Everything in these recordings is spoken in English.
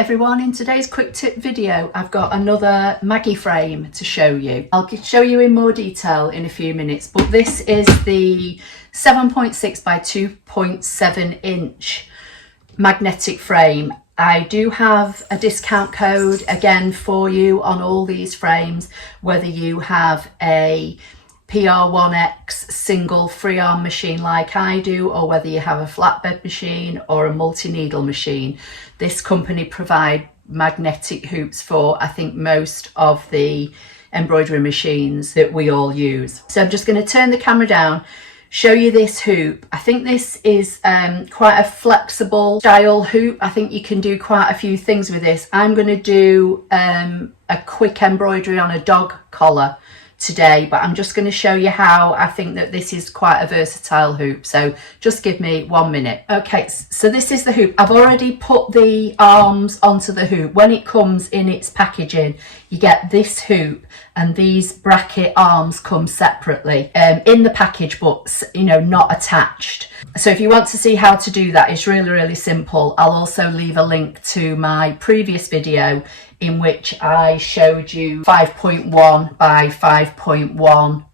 everyone, in today's quick tip video I've got another Maggieframe to show you. I'll show you in more detail in a few minutes, but this is the 7.6 by 2.7 inch magnetic frame. I do have a discount code again for you on all these frames, whether you have a PR1X single free arm machine like I do, or whether you have a flatbed machine or a multi-needle machine. This company provide magnetic hoops for, I think, most of the embroidery machines that we all use. So I'm just going to turn the camera down, show you this hoop. I think this is quite a flexible style hoop. I think you can do quite a few things with this. I'm going to do a quick embroidery on a dog collar today, but I'm just going to show you how I think that this is quite a versatile hoop. So just give me 1 minute. Okay, so this is the hoop. I've already put the arms onto the hoop. When it comes in its packaging, you get this hoop and these bracket arms come separately in the package, but you know, not attached. So if you want to see how to do that, it's really simple. I'll also leave a link to my previous video in which I showed you 5.1 by 5.1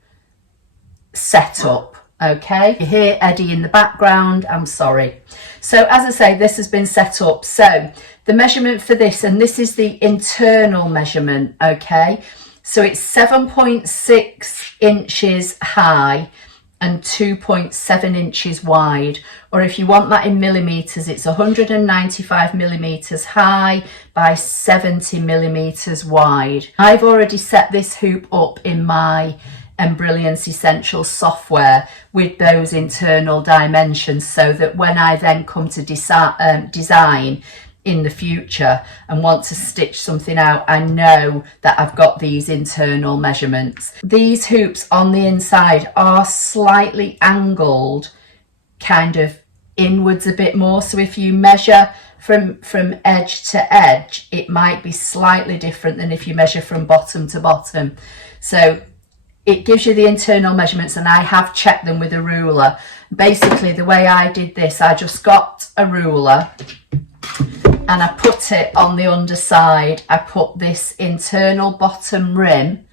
setup. Okay, you hear Eddie in the background, I'm sorry. So as I say, this has been set up. So the measurement for this, and this is the internal measurement, okay? So it's 7.6 inches high and 2.7 inches wide, or if you want that in millimeters, it's 195 millimeters high by 70 millimeters wide. I've already set this hoop up in my Embroidery Essential software with those internal dimensions, so that when I then come to design in the future and want to stitch something out, I know that I've got these internal measurements. These hoops on the inside are slightly angled kind of inwards a bit more, so if you measure from edge to edge, it might be slightly different than if you measure from bottom to bottom. So it gives you the internal measurements, and I have checked them with a ruler. Basically, the way I did this, I just got a ruler and I put it on the underside. I put this internal bottom rim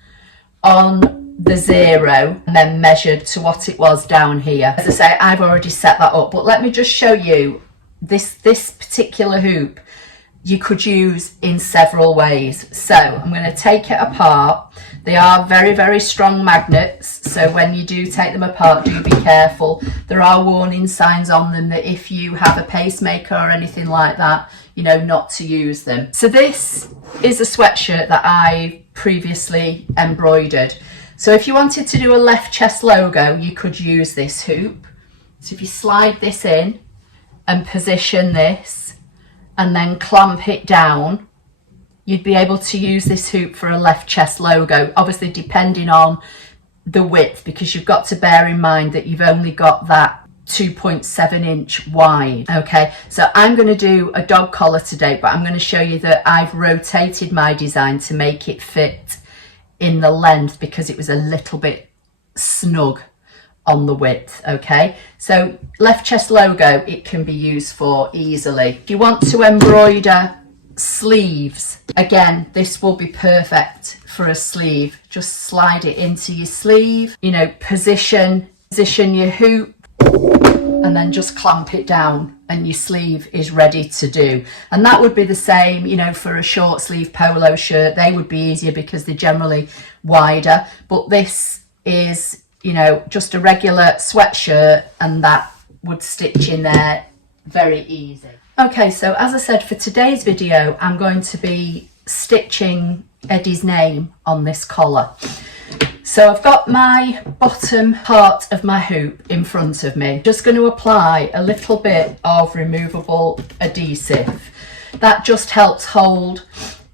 on the 0 and then measured to what it was down here. As I say, I've already set that up, but let me just show you this particular hoop you could use in several ways. So I'm going to take it apart. They are very strong magnets, so when you do take them apart, do be careful. There are warning signs on them that if you have a pacemaker or anything like that, you know, not to use them. So this is a sweatshirt that I previously embroidered. So if you wanted to do a left chest logo, you could use this hoop. So if you slide this in and position this and then clamp it down, you'd be able to use this hoop for a left chest logo, obviously depending on the width, because you've got to bear in mind that you've only got that 2.7 inch wide. Okay, so I'm going to do a dog collar today, but I'm going to show you that I've rotated my design to make it fit in the length, because it was a little bit snug on the width. Okay, so left chest logo, it can be used for easily. If you want to embroider sleeves, again, this will be perfect for a sleeve. Just slide it into your sleeve, you know, position your hoop and then just clamp it down and your sleeve is ready to do. And that would be the same, you know, for a short sleeve polo shirt. They would be easier because they're generally wider, but this is, you know, just a regular sweatshirt, and that would stitch in there very easy. Okay, so as I said, for today's video, I'm going to be stitching Eddie's name on this collar. So I've got my bottom part of my hoop in front of me. Just going to apply a little bit of removable adhesive. That just helps hold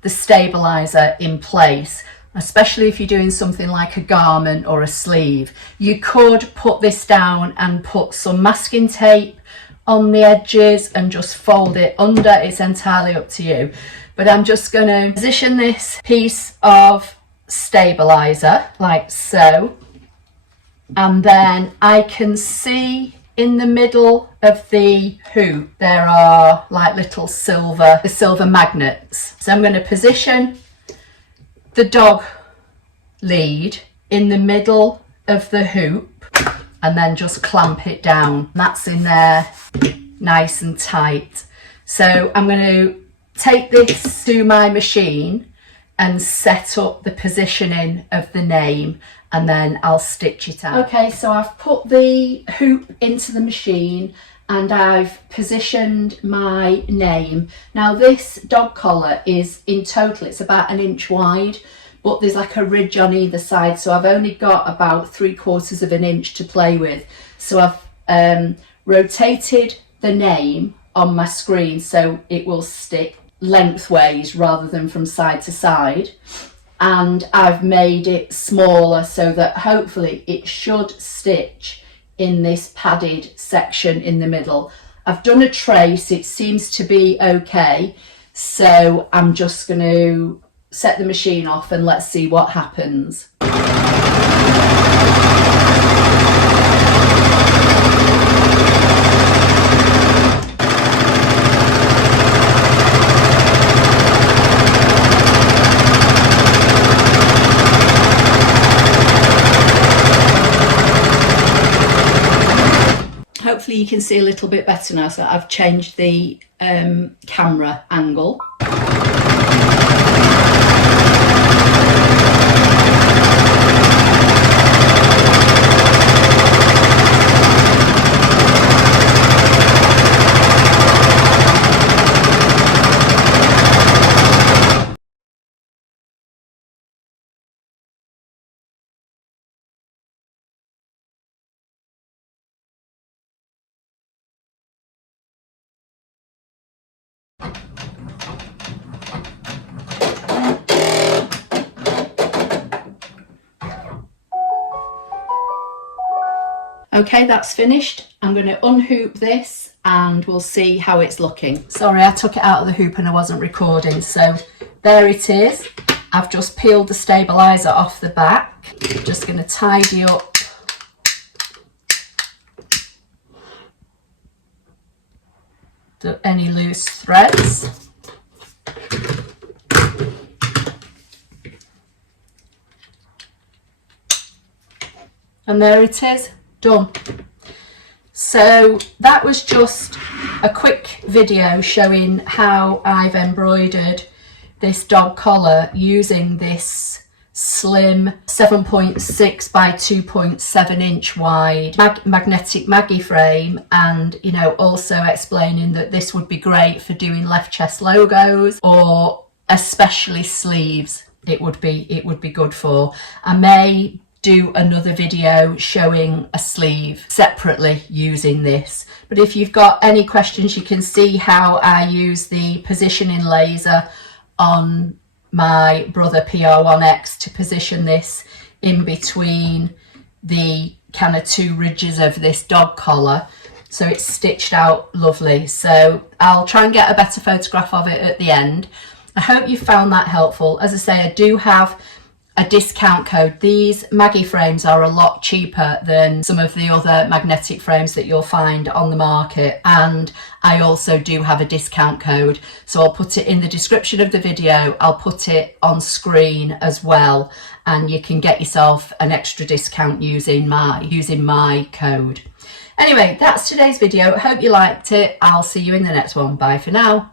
the stabilizer in place, especially if you're doing something like a garment or a sleeve. You could put this down and put some masking tape on the edges and just fold it under. It's entirely up to you, but I'm just going to position this piece of stabilizer like so, and then I can see in the middle of the hoop, there are like little silver magnets. So I'm going to position the dog lead in the middle of the hoop and then just clamp it down. That's in there nice and tight. So I'm going to take this to my machine and set up the positioning of the name, and then I'll stitch it out. Okay, so I've put the hoop into the machine and I've positioned my name. Now this dog collar is in total, it's about 1 inch wide, but there's like a ridge on either side, so I've only got about 3/4 of an inch to play with. So I've rotated the name on my screen so it will stick lengthways rather than from side to side, and I've made it smaller so that hopefully it should stitch in this padded section in the middle. I've done a trace, it seems to be okay, so I'm just going to set the machine off and let's see what happens. Hopefully you can see a little bit better now, so I've changed the camera angle. Okay, that's finished. I'm going to unhoop this and we'll see how it's looking. Sorry, I took it out of the hoop and I wasn't recording. So there it is. I've just peeled the stabilizer off the back. Just going to tidy up any loose threads. And there it is. Done. So that was just a quick video showing how I've embroidered this dog collar using this slim 7.6 by 2.7 inch wide magnetic Maggieframe, and you know, also explaining that this would be great for doing left chest logos or especially sleeves. It would be good for. I may do another video showing a sleeve separately using this, but if you've got any questions, you can see how I use the positioning laser on my Brother PR1X to position this in between the kind of two ridges of this dog collar, so it's stitched out lovely. So I'll try and get a better photograph of it at the end. I hope you found that helpful. As I say, I do have a discount code. These Maggieframes are a lot cheaper than some of the other magnetic frames that you'll find on the market, and I also do have a discount code, so I'll put it in the description of the video. I'll put it on screen as well, and you can get yourself an extra discount using my code. Anyway, that's today's video. I hope you liked it. I'll see you in the next one. Bye for now.